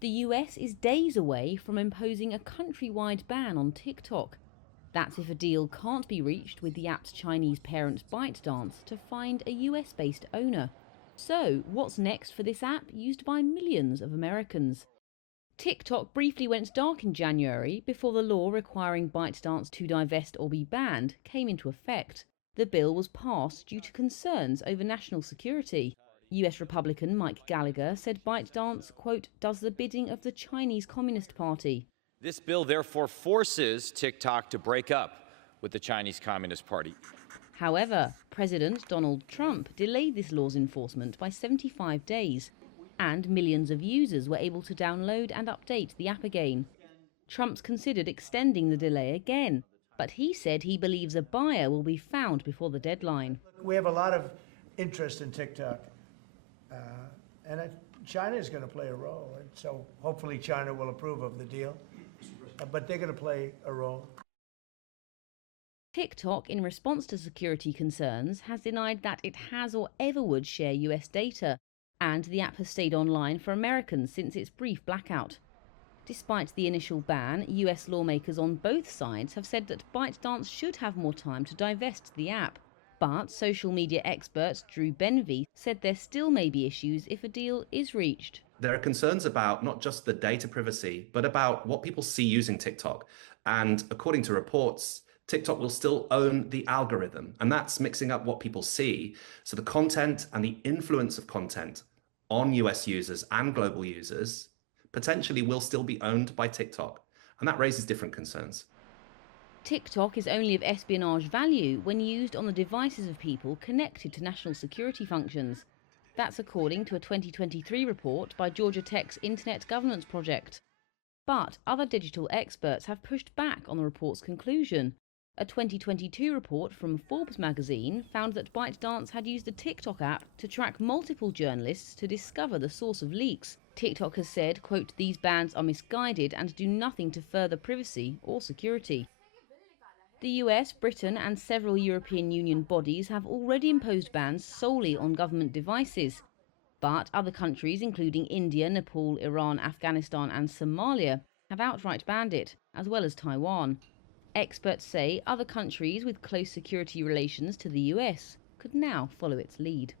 The US is days away from imposing a countrywide ban on TikTok. That's if a deal can't be reached with the app's Chinese parent ByteDance to find a US-based owner. So, what's next for this app used by millions of Americans? TikTok briefly went dark in January before the law requiring ByteDance to divest or be banned came into effect. The bill was passed due to concerns over national security. US Republican Mike Gallagher said ByteDance, quote, does the bidding of the Chinese Communist Party. This bill therefore forces TikTok to break up with the Chinese Communist Party. However, President Donald Trump delayed this law's enforcement by 75 days, and millions of users were able to download and update the app again. Trump's considered extending the delay again, but he said he believes a buyer will be found before the deadline. We have a lot of interest in TikTok, and China is going to play a role. And so hopefully China will approve of the deal, but they're going to play a role. TikTok, in response to security concerns, has denied that it has or ever would share US data, and the app has stayed online for Americans since its brief blackout. Despite the initial ban, US lawmakers on both sides have said that ByteDance should have more time to divest the app. But social media expert Drew Benvey said there still may be issues if a deal is reached. There are concerns about not just the data privacy, but about what people see using TikTok. And according to reports, TikTok will still own the algorithm, and that's mixing up what people see. So the content and the influence of content on US users and global users potentially will still be owned by TikTok. And that raises different concerns. TikTok is only of espionage value when used on the devices of people connected to national security functions. That's according to a 2023 report by Georgia Tech's Internet Governance Project. But other digital experts have pushed back on the report's conclusion. A 2022 report from Forbes magazine found that ByteDance had used the TikTok app to track multiple journalists to discover the source of leaks. TikTok has said, quote, these bans are misguided and do nothing to further privacy or security. The US, Britain and several European Union bodies have already imposed bans solely on government devices. But other countries, including India, Nepal, Iran, Afghanistan and Somalia, have outright banned it, as well as Taiwan. Experts say other countries with close security relations to the US could now follow its lead.